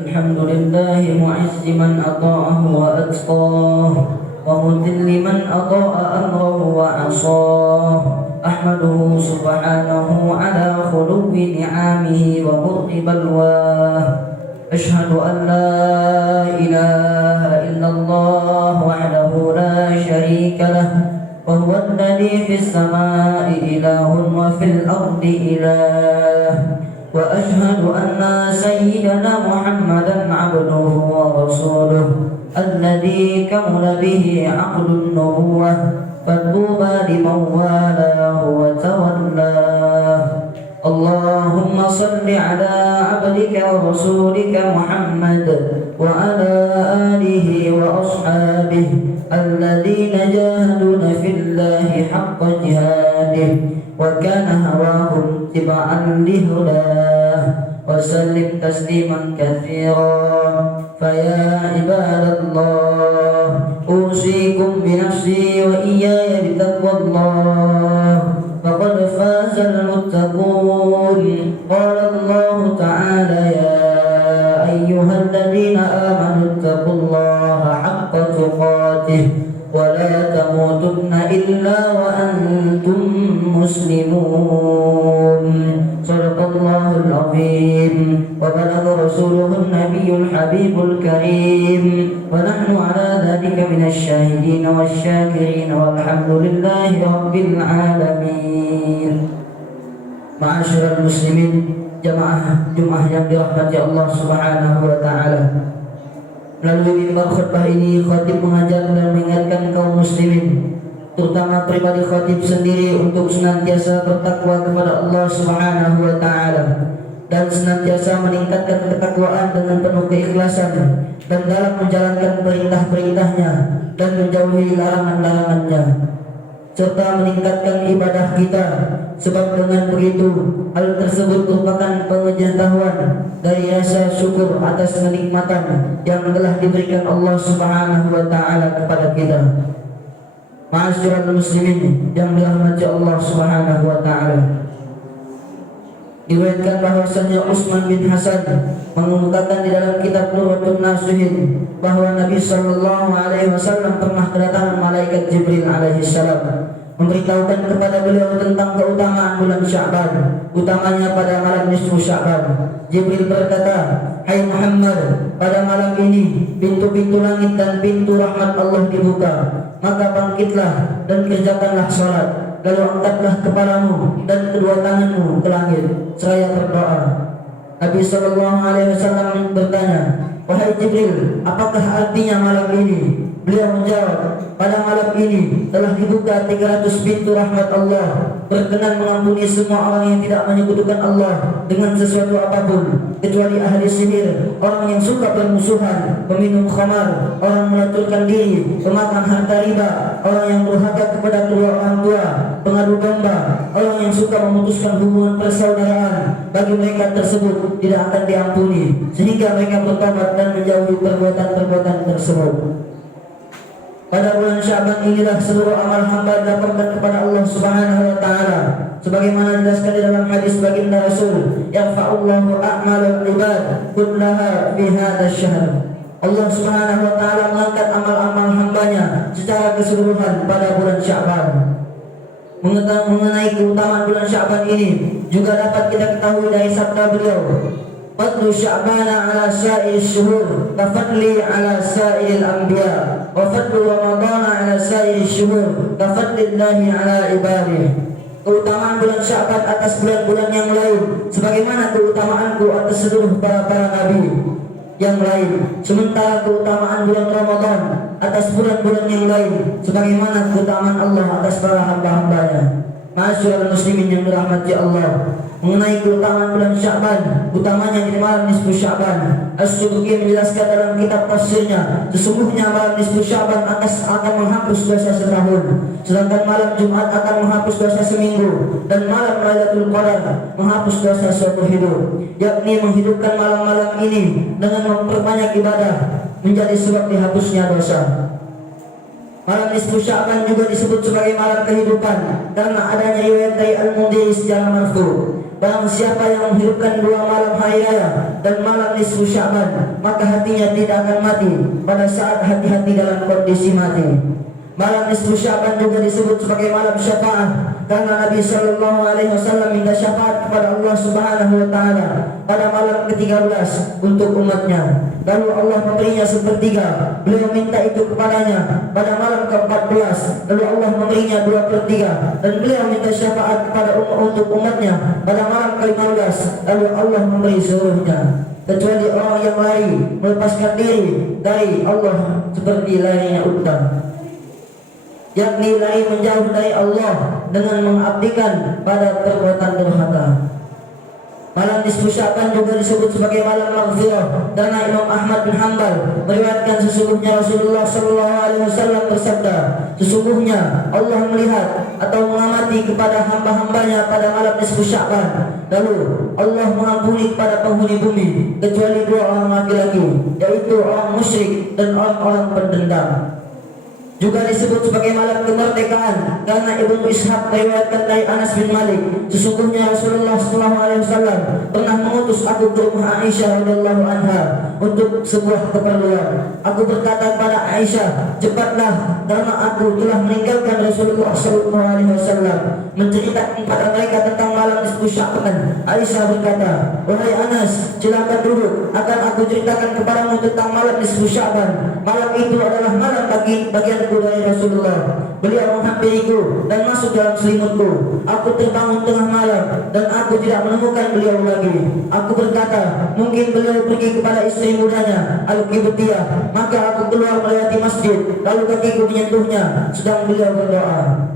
Alhamdulillah mu'izzi man ata'ahu wa atqah wa mudilli man ata'a amrahu wa asah. Ahmaduhu subhanahu ala khuluwi ni'amihi wa murti balwah. Ashhadu an la ilaha illallah wahdahu la sharika lah wa huwa alladhi fis samai ilahun wa fil ardi ilah. وأشهد أن سيدنا محمدا عبده ورسوله الذي كمل به عقد النبوة فطوبى لمن والاه وتولاه. اللهم صل على عبدك ورسولك محمد وعلى آله وأصحابه الذين جاهدون في الله حق جهاده وكان هواهم اتباعا لهداه وسلم تسليما كثيرا. فيا عباد الله أوصيكم بنفسي وإياي بتقوى الله فقد فاز المتقون. قال الله تعالى يا أيها الذين آمنوا اتقوا الله حق تقاته ولا تموتن إلا وأنتم مسلمون. صدق الله العظيم وبلغ رسوله النبي الحبيب الكريم ونحن على ذلك من الشاهدين والشاكرين والحمد لله رب العالمين. Ma'asyiral muslimin, jamaah Jumat yang dirahmati Allah Subhanahu wa taala. Melalui mimbar khutbah ini khatib mengajar dan mengingatkan kaum muslimin, terutama pribadi khatib sendiri, untuk senantiasa bertakwa kepada Allah Subhanahu wa taala dan senantiasa meningkatkan ketakwaan dengan penuh keikhlasan dan dalam menjalankan perintah-perintahnya dan menjauhi larangan-larangannya. serta meningkatkan ibadah kita, sebab dengan begitu hal tersebut merupakan pengetahuan dari rasa syukur atas kenikmatan yang telah diberikan Allah Subhanahu wa taala kepada kita. Ma'asyiral muslimin yang dirahmati Allah Subhanahu wa taala, diriwayatkan bahwasanya Utsman bin Hasan mengemukakan di dalam kitab Nurul Nasuhin bahwa Nabi sallallahu alaihi wasallam pernah kedatangan malaikat Jibril alaihi salam memberitahukan kepada beliau tentang keutamaan bulan Sya'ban, utamanya pada malam nisfu Sya'ban. Jibril berkata, "Hai Muhammad, pada malam ini pintu-pintu langit dan pintu rahmat Allah dibuka, maka bangkitlah dan kerjakanlah salat. Lalu angkatlah kepalamu dan kedua tanganmu ke langit seraya berdoa." Nabi sallallahu alaihi wasallam bertanya, "Wahai Jibril, apakah artinya malam ini?" Beliau menjawab, "Pada malam ini telah dibuka 300 pintu rahmat Allah, berkenan mengampuni semua orang yang tidak menyekutukan Allah dengan sesuatu apapun, kecuali ahli sihir, orang yang suka bermusuhan, peminum khamar, orang melacurkan diri, pemakan harta riba, orang yang durhaka kepada kedua orang tua, pengadu domba, orang yang suka memutuskan hubungan persaudaraan. Bagi mereka tersebut tidak akan diampuni, sehingga mereka bertobat dan menjauhi perbuatan-perbuatan tersebut." Pada bulan Sya'ban inilah seluruh amal hamba dilaporkan kepada Allah Subhanahu wa taala, sebagaimana dijelaskan di dalam hadis baginda Rasul, "Yarfa'ullahu a'malal ibad kullaha fi hadzal syahr." Allah Subhanahu wa taala mengangkat amal-amal hambanya secara keseluruhan pada bulan Sya'ban. Mengenai keutamaan bulan Sya'ban ini juga dapat kita ketahui dari sabda beliau, "Fadlu Sya'bana ala sa'il syuhur kafadli ala sa'il anbiya wa fadlu Ramadana ala sa'il syuhur kafadlillahi ala ibadih." Keutamaan bulan Sya'ban atas bulan-bulan yang lain sebagaimana keutamaanku atas seluruh para nabi yang lain, sementara keutamaan bulan Ramadan atas bulan-bulan yang lain sebagaimana keutamaan Allah atas para hamba-hambanya. Ma'asyiral muslimin yang dirahmati Allah, mengenai keutamaan bulan Sya'ban, utamanya di malam nisfu Sya'ban, As-Subki menjelaskan dalam kitab tafsirnya, sesungguhnya malam nisfu Sya'ban akan menghapus dosa setahun, sedangkan malam Jumat akan menghapus dosa seminggu, dan malam Lailatul Qadar menghapus dosa suatu hidup, yakni menghidupkan malam-malam ini dengan memperbanyak ibadah menjadi sebab dihapusnya dosa. Malam nisfu Sya'ban juga disebut sebagai malam kehidupan karena adanya riwayat dari Al-Mundhiri secara marfu. Barang siapa yang menghidupkan dua malam hari raya dan malam nisfu Sya'ban, maka hatinya tidak akan mati pada saat hati-hati dalam kondisi mati. Malam nisfu Sya'ban juga disebut sebagai malam syafaat karena Nabi sallallahu alaihi wasallam minta syafaat kepada Allah Subhanahu wa taala pada malam ke-13 untuk umatnya. Lalu Allah memberinya sepertiga. Beliau minta itu kepadanya pada malam ke-14. Lalu Allah memberinya 2/3. Dan beliau minta syafaat kepada untuk umatnya pada malam ke-15. Lalu Allah memberi seluruhnya, kecuali orang yang lari melepaskan diri dari Allah seperti larinya unta, yakni lari menjauh dari Allah dengan mengabdikan pada perbuatan durhaka. Malam nisfu Sya'ban juga disebut sebagai malam maghfirah karena Imam Ahmad bin Hanbal meriwayatkan sesungguhnya Rasulullah sallallahu alaihi wasallam bersabda, "Sesungguhnya Allah melihat atau mengamati kepada hamba-hambanya pada malam nisfu Sya'ban, lalu Allah mengampuni kepada penghuni bumi kecuali dua orang laki-laki, yaitu orang musyrik dan orang-orang pendendam." Juga disebut sebagai malam kemerdekaan karena Ibnu Ishaq meriwayatkan dari Anas bin Malik, "Sesungguhnya Rasulullah SAW pernah mengutus aku ke rumah Aisyah radhiyallahu anha untuk sebuah keperluan. Aku berkata kepada Aisyah, 'Cepatlah, karena aku telah meninggalkan Rasulullah SAW.' Menceritakan kepada mereka tentang malam nisfu Sya'ban, Aisyah berkata, 'Wahai Anas, silakan duduk, akan aku ceritakan kepadamu tentang malam nisfu Sya'ban. Malam itu adalah malam bagian dari Rasulullah. Beliau menghampiriku dan masuk dalam selimutku. Aku terbangun tengah malam dan aku tidak menemukan beliau lagi. Aku berkata, mungkin beliau pergi kepada istri mudanya Al-Qibtiyah. Maka aku keluar melewati masjid, lalu kakiku menyentuhnya sedang beliau berdoa.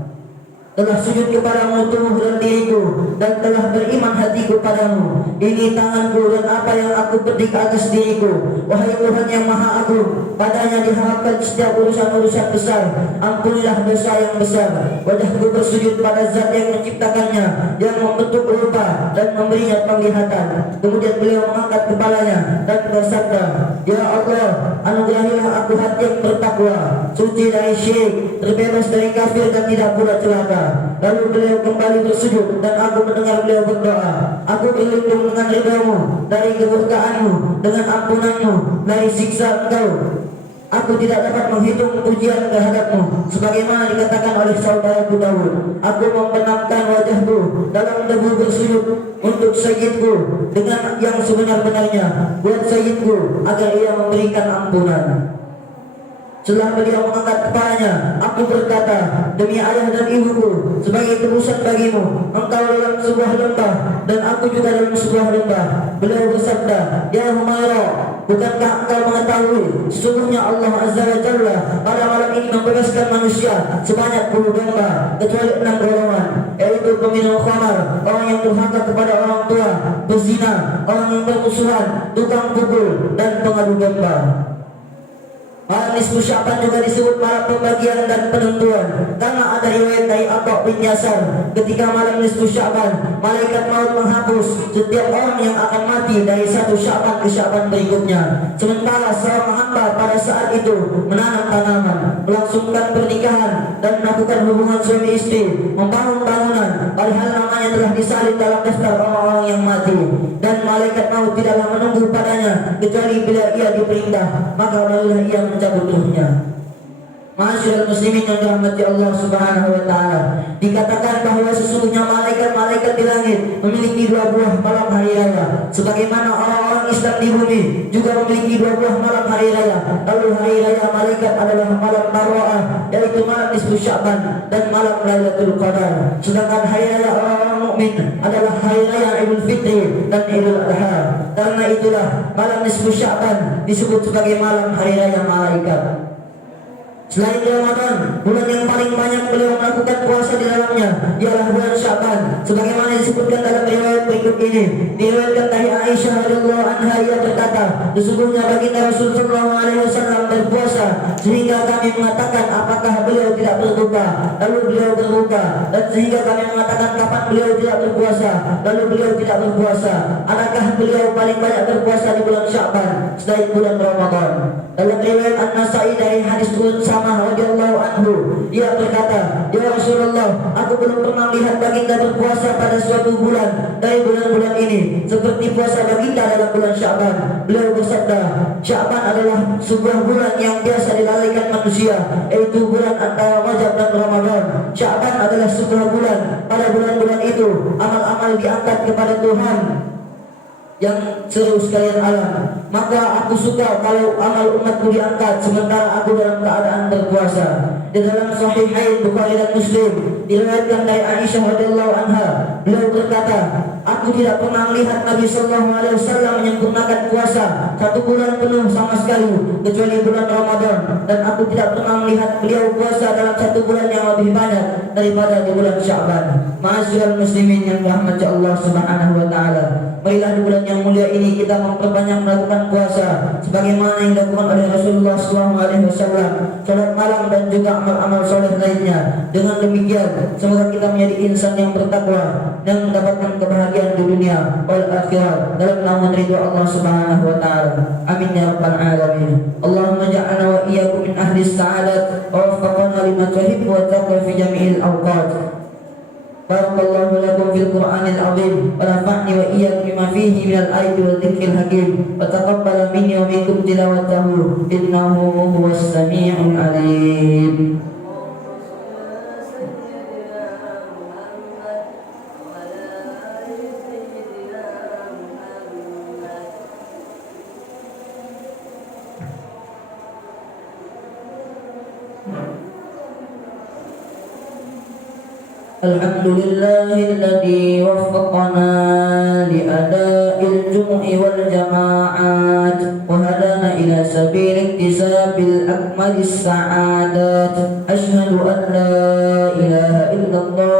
telah sujud kepadamu tubuh dan diriku, dan telah beriman hatiku padamu. Ini tanganku dan apa yang aku petik atas diriku. Wahai Tuhan yang Maha Agung, padanya diharapkan setiap urusan-urusan besar. Ampunilah dosa yang besar. Wajahku bersujud pada zat yang menciptakannya, yang membentuk rupa dan memberinya penglihatan. Kemudian beliau mengangkat kepalanya dan bersabda, Ya Allah, anugerahilah aku hati yang bertakwa, suci dari syirik, terbebas dari kafir dan tidak pula celaka. Lalu beliau kembali bersujud dan aku mendengar beliau berdoa, aku berlindung dengan ridhamu dari kemurkaanmu, dengan ampunanmu dari siksa engkau. Aku tidak dapat menghitung pujian kehadapmu, sebagaimana dikatakan oleh saudaraku Daud. Aku membenamkan wajahku dalam debu bersujud untuk Sayyidku dengan yang sebenar-benarnya, buat Sayyidku agar ia memberikan ampunan. Setelah beliau mengangkat kepalanya, aku berkata, demi ayah dan ibuku, sebagai tebusan bagimu, engkau dalam sebuah lembah dan aku juga dalam sebuah lembah. Beliau bersabda, Ya Humaira, bukankah engkau mengetahui sesungguhnya Allah Azza wa Jalla pada malam ini membebaskan manusia sebanyak 10 domba, kecuali 6 golongan, yaitu peminum khamar, orang yang durhaka kepada orang tua, pezina, orang yang bermusuhan, tukang pukul, dan pengadu domba. Malam nisfu Sya'ban juga disebut malam pembagian dan penentuan, karena ada riwayat dari Atha bin Yasar, ketika malam nisfu Sya'ban, malaikat maut menghapus setiap orang yang akan mati dari 1 Sya'ban ke Sya'ban berikutnya. Sementara seorang hamba pada saat itu menanam tanaman, melangsungkan pernikahan dan melakukan hubungan suami istri, membangun bangunan, padahal namanya telah disalin dalam daftar orang-orang yang mati, dan malaikat maut tidaklah menunggu padanya kecuali bila ia diperintah, maka barulah ia mencabut ruhnya. Ma'asyiral muslimin yang dirahmati Allah Subhanahu wa taala, dikatakan bahwa sesungguhnya malaikat-malaikat di langit memiliki 2 buah malam hari raya, sebagaimana orang-orang Islam di bumi juga memiliki 2 buah malam hari raya. Lalu hari raya malaikat adalah malam Barwaah, yaitu malam nisfu Sya'ban dan malam Lailatul Qadar. Sedangkan hari raya orang-orang mukmin adalah hari raya Idul Fitri dan Idul Adha. Karena itulah malam nisfu Sya'ban disebut sebagai malam hari raya malaikat. Selain Ramadan, bulan yang paling banyak beliau melakukan puasa di dalamnya ialah bulan Sya'ban, sebagaimana disebutkan dalam riwayat berikut ini. Diriwayatkan dari Aisyah radhiyallahu anha, ia berkata, sesungguhnya baginda Rasul sallallahu alaihi wasallam berpuasa sehingga kami mengatakan apakah beliau tidak berbuka, lalu beliau berbuka, dan sehingga kami mengatakan kapan beliau tidak berpuasa, lalu beliau tidak berpuasa. Adakah beliau paling banyak berpuasa di bulan Sya'ban selain bulan Ramadan? Dalam riwayat An-Nasa'i dari hadis Samah radhiyallahu anhu, ia berkata, Ya Rasulullah, aku belum pernah melihat baginda berpuasa pada suatu bulan dari bulan-bulan ini seperti puasa baginda dalam bulan Sya'ban. Beliau bersabda, Sya'ban adalah sebuah bulan yang biasa dilalaikan manusia, yaitu bulan antara Rajab dan Ramadan. Sya'ban adalah sebuah bulan, pada bulan-bulan itu amal-amal diangkat kepada Tuhan yang seru sekalian alam. Maka aku suka kalau amal umatku diangkat sementara aku dalam keadaan berpuasa. Di dalam Sahihain Bukhari dan Muslim diriwayatkan dari Aisyah radhiyallahu anha, beliau berkata, aku tidak pernah melihat Nabi sallallahu alaihi wasallam menyempurnakan puasa 1 bulan penuh sama sekali kecuali bulan Ramadan, dan aku tidak pernah melihat beliau puasa dalam 1 bulan yang lebih banyak daripada di bulan Sya'ban. Ma'asyiral muslimin yang dirahmati Allah Subhanahu wa taala, marilah di bulan yang mulia ini kita memperbanyak melakukan puasa sebagaimana yang dilakukan oleh Rasulullah SAW, salat malam dan juga amal-amal soleh lainnya. Dengan demikian semoga kita menjadi insan yang bertakwa dan mendapatkan kebahagiaan di dunia wal akhirat dalam naungan ridha Allah Subhanahu wa taala. Amin ya rabbal alamin. Allahumma ja'alna wa iyyakum min ahli sa'adat wa waffaqna lima tuhibbu wa tarda fi jami'il awqat. Barakallahu lakum fil Qur'anil azim wa nafa'ni wa iyyakum bima fihi minal ayati wal dzikril hakim wa taqabbal minni wa minkum tilawatahu innahu huwas samii'ul 'aliim. Alhamdulillahilladzi waffaqana li ada'il jum'i wal jama'at wa hadana ila sabil iktisabil akmalis sa'adat. Asyhadu an la ilaha illallah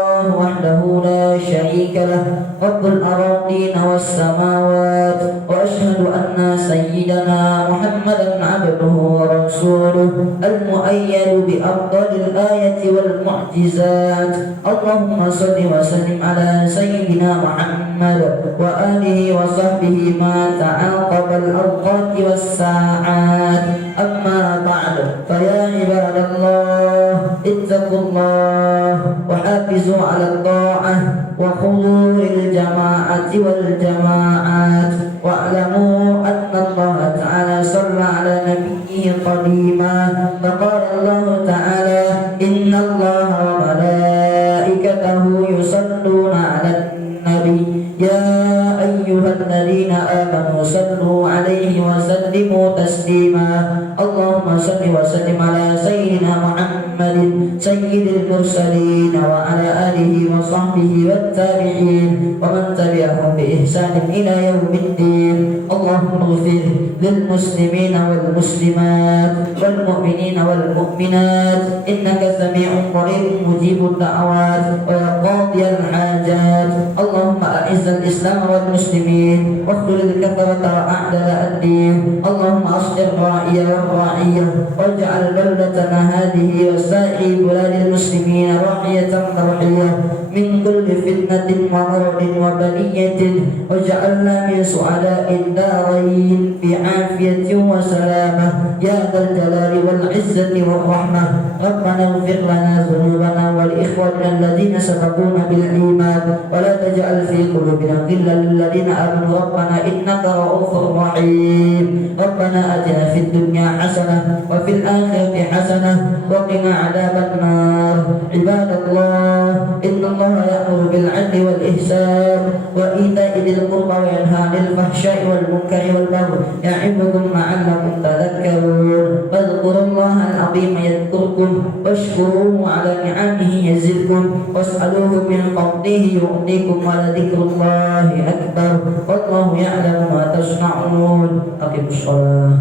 له رب الأراضين والسماوات وأشهد أن سيدنا محمدا عبده ورسوله المؤيد بأفضل الآية والمعجزات اللهم صل وسلم على سيدنا محمد وآله وصحبه ما تعاقب الأوقات والساعات أما بعد فيا عباد الله اتقوا الله وحافظوا على الطاعة وخذوا للجماعة والجماعات واعلموا أن الله تعالى صلى على نبيه قديما فقال الله تعالى إن الله وملائكته يصلون على النبي يا أيها الذين آمنوا صلوا عليه وسلموا تسليما اللهم صل وسلم على سيدنا محمد سيد المرسلين وعلى آله وصحبه والتابعين ومن تبعهم بإحسان إلى يوم الدين اللهم اغفر للمسلمين والمسلمات والمؤمنين والمؤمنات إنك سميع قريب مجيب الدعوات ويا قاضي الحاجات اللهم أعز الإسلام والمسلمين واخذل الكفرة وأعداء الدين اللهم أصلح الراعي والراعية واجعل بلدتنا هذه وسائر بلاد المسلمين راحية مرحية من كل فتنة ومرض وبلية واجعلنا من سعداء الدارين في عافية وسلامة يا ذا الجلال والعزة والرحمة ربنا اغفر لنا ذنوبنا ولإخواننا الذين سبقونا بالإيمان ولا تجعل في قلوبنا غلا للذين آمنوا ربنا إنك رؤوف رحيم ربنا آتنا في الدنيا حسنة وفي الآخرة حسنة وقنا عذاب النار عباد الله إن الله يأمر بالعدل والإحسان وإيتاء ذي القربى وينهى عن الفحشاء والمنكر والبغي يعظكم لعلكم تذكرون فاذكروا الله العظيم يذكركم واشكروه على نعمه يزدكم واسألوه من فضله يؤتيكم ولذكر الله أكبر والله يعلم ما تصنعون أقيموا الصلاة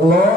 الله